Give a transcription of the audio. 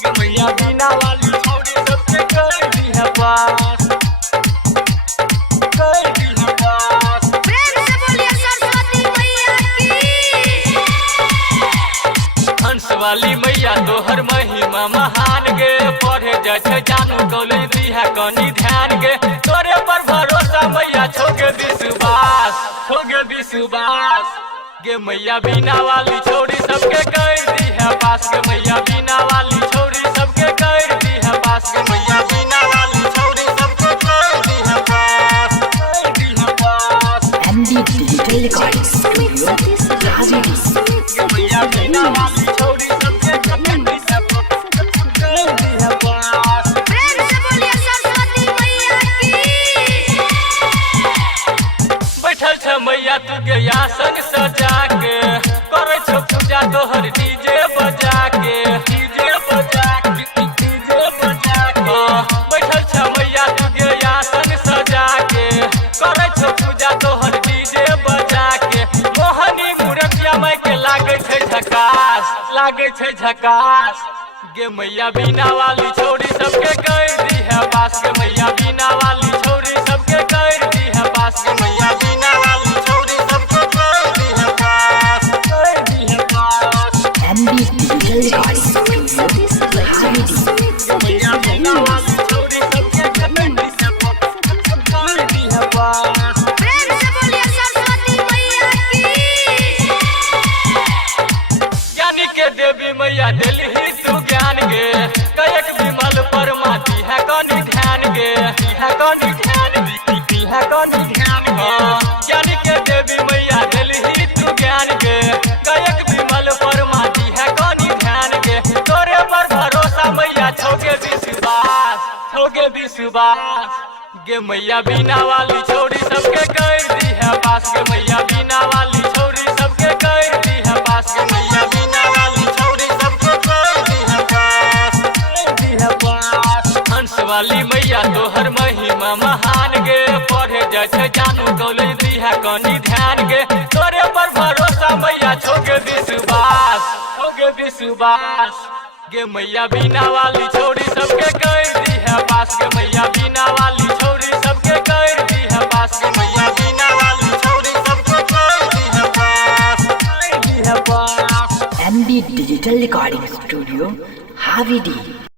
गे मैया बीना वाली छोड़ी सबके कर दी है पास, कर दी है पास। प्रेम से बोलिए सरस्वती मैया की। हंस वाली मैया तोहर महिमा महान गे, पढ़े जाए जानू कॉलेज दी है कनी ध्यान गे, तोरे पर भरोसा मैया छोगे विश्वास, छोगे विश्वास। गे मैया बीना वाली छोड़ी सबके कर दी है पास, गे मैया बीना वाली छोड़ी सबके कर दी है पास, गे मैया बीना वाली छोड़ी सबके कर दी है पास, कर दी है पास। MB Digital Recording Studio, Rajini. गे मैया बीना वाली छोड़ी सबके कर दी है पास। प्रेम से बोलिए सरस्वती मैया की। बैठल छ मैया तू गे आसन सजा के, करे छो पूजा तोहर डीजे बजा के, डीजे बजा के, डीजे बजा के। बैठल छ मैया तू गे आसन सजा के, करे छो पूजा तोहर डीजे बजा के। मोहनी मूर्तिया माई के लागे छै झकास, लागे छै झकास। गे मैया बीना वाली छोड़ी सबके कर दी है पास, गे मैया बीना वाली छोड़ी सबके कर दी है पास, गे मैया बीना वाली छोड़ी सबके कर दी है पास, कर दी है पास। MB Digital Recording Studio, Rajini. गे मैया बीना वाली छोड़ी सबके कर दी है पास। प्रेम से बोलिए सरस्वती मैया की। ज्ञानी के देवी मैया दिल ही तू ज्ञान गे, कयक विमल परमाती है कनी ध्यान गे, है कनी ध्यान, है कनी ध्यान गे। ज्ञानी के देवी मैया दिल ही तू ज्ञान गे, कयक विमल परमाती है कनी ध्यान गे, तोरे पर भरोसा मैया छोगे विश्वास, छोगे विश्वास। गे मैया बीना वाली छोड़ी सबके कर दी है पास, गे मैया बीना वाली छोड़ी सबके कर दी है पास, गे मैया बीना वाली छोड़ी सबके कर दी है पास, कर दी है पास। हंस वाली मैया तोहर महिमा महान गे, पढ़े जाए जानू कॉलेज दी है कनी ध्यान गे, तोरे पर भरोसा मैया छोगे विश्वास, छोगे विश्वास। गे मैया बीना वाली छोड़ी सबके कर दी है पास, गे मैया बीना वाली छोड़ी सबके कर दी है पास, गे मैया बीना वाली छोड़ी सबके कर दी है पास, कर दी है पास। MB Digital Recording Studio, Havidi.